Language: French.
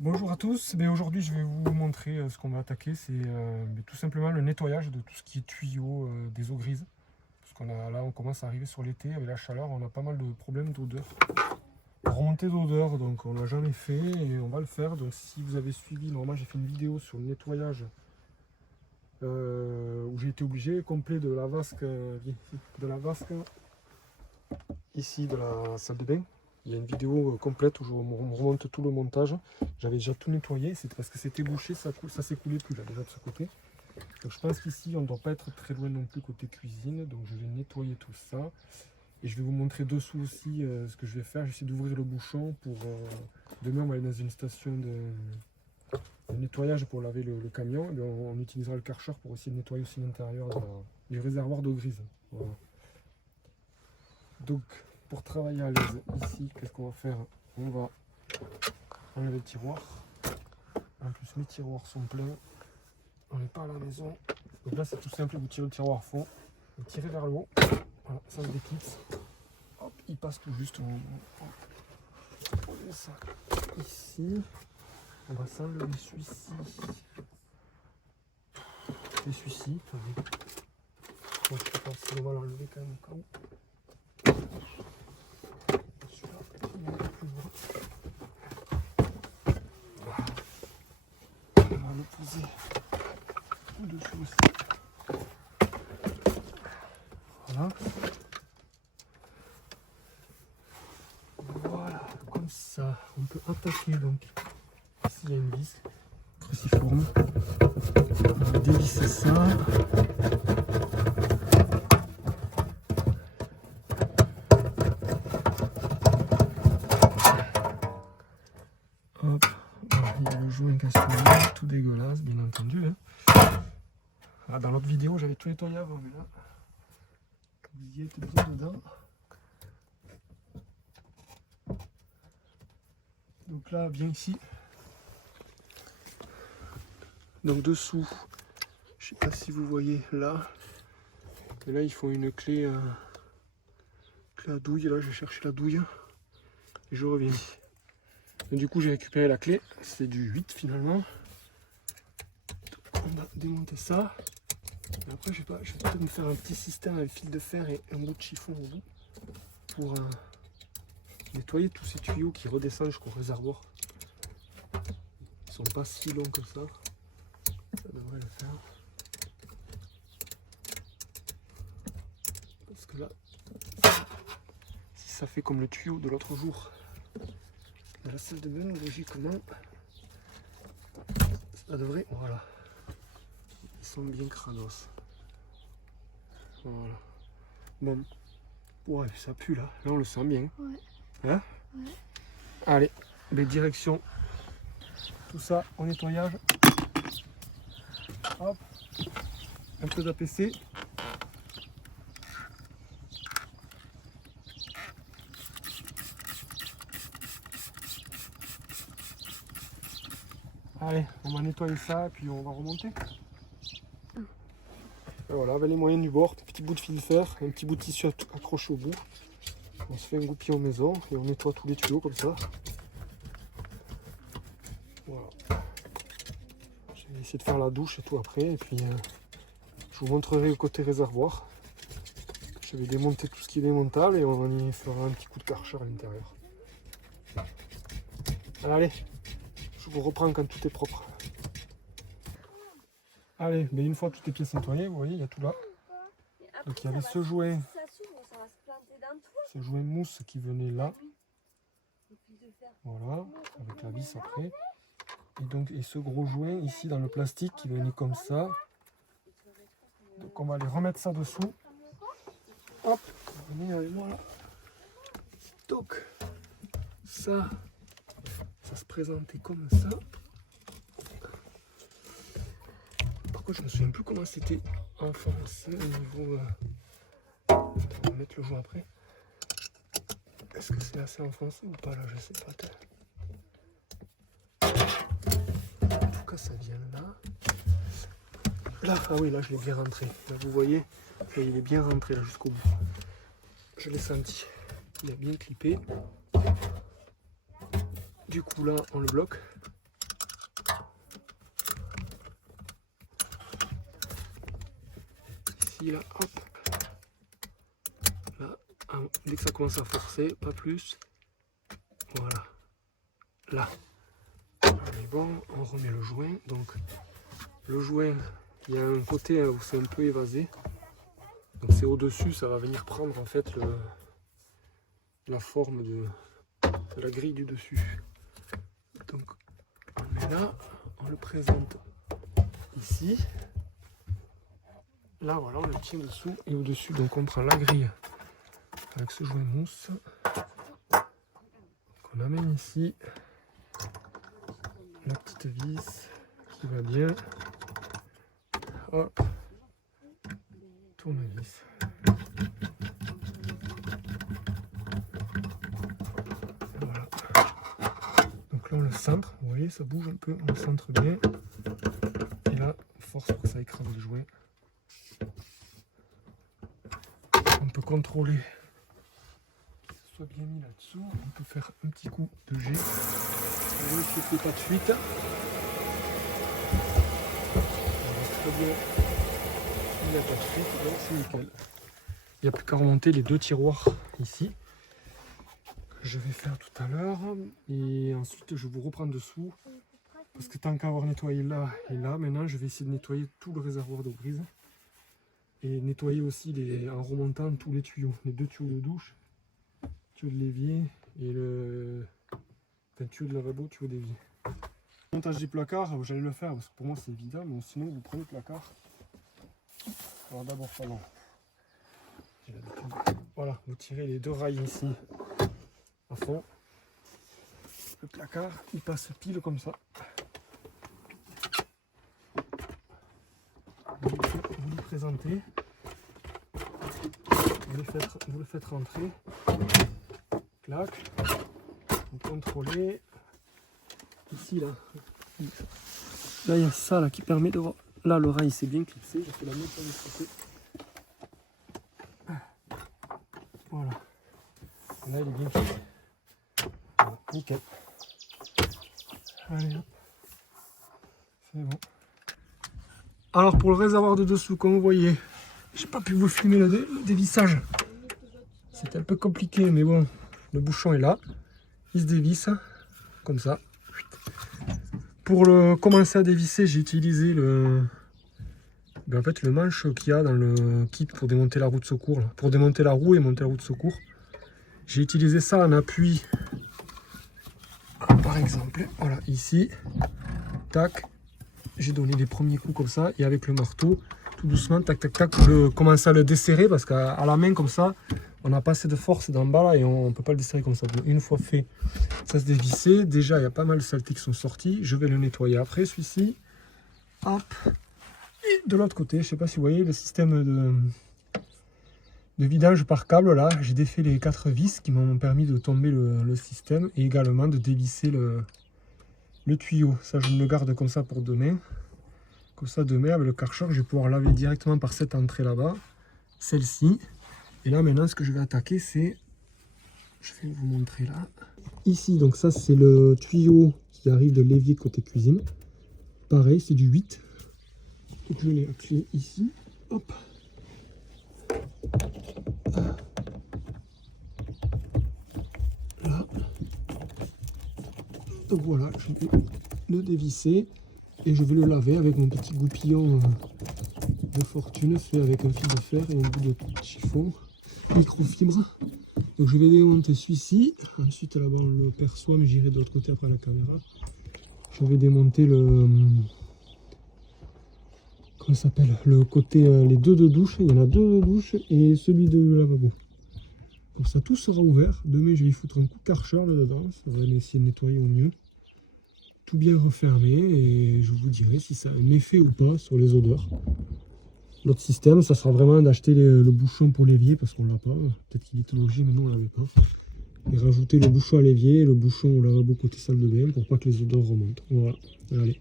Bonjour à tous, aujourd'hui je vais vous montrer ce qu'on va attaquer, c'est tout simplement le nettoyage de tout ce qui est tuyaux des eaux grises. Parce qu'on a là on commence à arriver sur l'été, avec la chaleur, on a pas mal de problèmes d'odeur. Remontée d'odeur, donc on l'a jamais fait et on va le faire. Donc si vous avez suivi, normalement j'ai fait une vidéo sur le nettoyage où j'ai été obligé complet de la vasque, ici de la salle de bain. Il y a une vidéo complète où on remonte tout le montage. J'avais déjà tout nettoyé, c'est parce que c'était bouché, ça s'est coulé plus là déjà de ce côté. Donc je pense qu'ici on ne doit pas être très loin non plus côté cuisine. Donc je vais nettoyer tout ça. Et je vais vous montrer dessous aussi ce que je vais faire. J'essaie d'ouvrir le bouchon pour... demain on va aller dans une station de nettoyage pour laver le camion. Et on utilisera le Karcher pour essayer de nettoyer aussi l'intérieur du réservoir d'eau grise. Voilà. Donc pour travailler à l'aise ici, qu'est-ce qu'on va faire? On va enlever le tiroir. En plus mes tiroirs sont pleins. On n'est pas à la maison. Donc là c'est tout simple, vous tirez le tiroir à fond, vous tirez vers le haut. Voilà, ça se déclipse. Hop, il passe tout juste. On va poser ça ici. On va s'enlever celui-ci. Et celui-ci. Je sais pas si on va l'enlever quand même au cas où. Celui-là, il est un peu plus loin. On va le poser au-dessus aussi. Voilà. Voilà, comme ça. On peut attaquer donc. Ici il y a une vis cruciforme. On va dévisser ça. Hop, voilà, il y a le joint qui est tout dégueulasse, bien entendu. Hein. Ah, dans l'autre vidéo, j'avais tout nettoyé avant, mais là, vous y êtes bien dedans. Donc là, bien ici. Donc dessous, je sais pas si vous voyez là. Et là, ils font une clé, clé à douille. Là, je vais chercher la douille et je reviens. Et du coup, j'ai récupéré la clé. C'est du 8 finalement. On va démonter ça. Et après, je sais pas, je vais peut-être me faire un petit système avec fil de fer et un bout de chiffon au bout pour nettoyer tous ces tuyaux qui redescendent jusqu'au réservoir. Ils sont pas si longs que ça. Ça devrait le faire. Parce que là, si ça fait comme le tuyau de l'autre jour de la salle de bain, logiquement, ça devrait. Voilà. Ils sont bien crados. Voilà. Bon. Ouais, ça pue là. Là, on le sent bien. Ouais. Hein? Ouais. Allez, les directions. Tout ça au nettoyage. Hop. Un peu d'APC. Allez, on va nettoyer ça, puis on va remonter. Et voilà, avec les moyens du bord, petit bout de fil de fer, un petit bout de tissu accroché au bout. On se fait un goupillon maison et on nettoie tous les tuyaux comme ça. Voilà. Je vais essayer de faire la douche et tout après, et puis je vous montrerai le côté réservoir. Je vais démonter tout ce qui est démontable et on y fera un petit coup de Karcher à l'intérieur. Allez, je vous reprends quand tout est propre. Allez, mais une fois toutes les pièces nettoyées, vous voyez, il y a tout là. Donc il y avait ce jouet, mousse qui venait là. Voilà, avec la vis après. Et donc et ce gros jouet ici dans le plastique qui venait comme ça. Donc on va aller remettre ça dessous. Hop, venez avec moi là. Donc ça se présentait comme ça. Par contre je me souviens plus comment c'était enfoncé au niveau. On va mettre le joint après. Est-ce que c'est assez enfoncé ou pas là? Je sais pas. En tout cas ça vient là. Là, ah oui, là je l'ai bien rentré. Là vous voyez, là, il est bien rentré là jusqu'au bout. Je l'ai senti. Il a bien clippé. Du coup là on le bloque. ici, là, hop. Là, dès que ça commence à forcer, pas plus. Voilà. Là. On est bon, on remet le joint. Donc, le joint, il y a un côté où c'est un peu évasé. Donc c'est au-dessus, ça va venir prendre en fait la forme de la grille du dessus. Donc on le met là, on le présente ici. Là voilà, on le tient dessous et au-dessus, donc on prend la grille avec ce joint mousse qu'on amène ici. La petite vis qui va bien. Hop. Tournevis. Voilà. Donc là on le centre, vous voyez ça bouge un peu, on le centre bien. Et là, force pour que ça écrase le joint. On peut contrôler que ce soit bien mis là-dessous. On peut faire un petit coup de jet. Vous voyez qu'il n'y a pas de fuite. Très bien. Il n'y a pas de fuite, donc c'est nickel. Il n'y a plus qu'à remonter les deux tiroirs ici. Que je vais faire tout à l'heure. Et ensuite je vous reprends dessous. Parce que tant qu'à avoir nettoyé là et là, maintenant je vais essayer de nettoyer tout le réservoir d'eau brise. Et nettoyer aussi en remontant tous les tuyaux. Les deux tuyaux de douche, tuyau de l'évier et le tuyau de lavabo, tuyau d'évier. Montage des placards, j'allais le faire parce que pour moi c'est évident, mais sinon vous prenez le placard. Alors d'abord, pardon. Voilà, vous tirez les deux rails ici à fond. Le placard, il passe pile comme ça. Vous le présentez. Vous le faites rentrer. Clac. Vous contrôlez. Ici, là. Là, il y a ça là, qui permet de voir. Là, le rail s'est bien clipsé. J'ai fait la même chose de ce côté. Voilà. Là, il est bien clipsé. Voilà, nickel. Allez, hop. C'est bon. Alors, pour le réservoir de dessous, comme vous voyez, j'ai pas pu vous filmer le dévissage. C'était un peu compliqué, mais bon, le bouchon est là. Il se dévisse, comme ça. Pour commencer à dévisser, j'ai utilisé le manche qu'il y a dans le kit pour démonter la roue de secours. Là. Pour démonter la roue et monter la roue de secours. J'ai utilisé ça en appui. Par exemple, voilà, ici. Tac. J'ai donné les premiers coups comme ça. Et avec le marteau, tout doucement, tac, tac, tac, pour commencer à le desserrer. Parce qu'à la main, comme ça, on n'a pas assez de force d'en bas là et on ne peut pas le desserrer comme ça. Donc, une fois fait, ça se dévissait. Déjà, il y a pas mal de saletés qui sont sorties. Je vais le nettoyer après, celui-ci. Hop. Et de l'autre côté, je ne sais pas si vous voyez le système de vidage par câble là. J'ai défait les 4 vis qui m'ont permis de tomber le système et également de dévisser le tuyau. Ça, je me le garde comme ça pour demain. Comme ça, demain, avec le Karcher, je vais pouvoir laver directement par cette entrée là-bas. Celle-ci. Et là, maintenant, ce que je vais attaquer, c'est... Je vais vous montrer là. Ici, donc ça, c'est le tuyau qui arrive de l'évier côté cuisine. Pareil, c'est du 8. Donc, je vais appuyer ici. Hop. Là. Donc voilà, je vais le dévisser. Et je vais le laver avec mon petit goupillon de fortune fait avec un fil de fer et un bout de chiffon microfibre. Donc je vais démonter celui-ci. Ensuite là-bas on le perçoit, mais j'irai de l'autre côté après la caméra. Je vais démonter comment ça s'appelle, le côté, les deux de douche. Il y en a deux de douche et celui de lavabo. Comme ça tout sera ouvert. Demain je vais y foutre un coup de Karcher là-dedans. Ça va essayer de nettoyer au mieux. Tout bien refermé et je vous dirai si ça a un effet ou pas sur les odeurs. L'autre système, ça sera vraiment d'acheter le bouchon pour l'évier parce qu'on l'a pas. Peut-être qu'il est logé, mais nous on l'avait pas. Et rajouter le bouchon à l'évier et le bouchon au lavabo côté salle de bain pour pas que les odeurs remontent. Voilà, allez.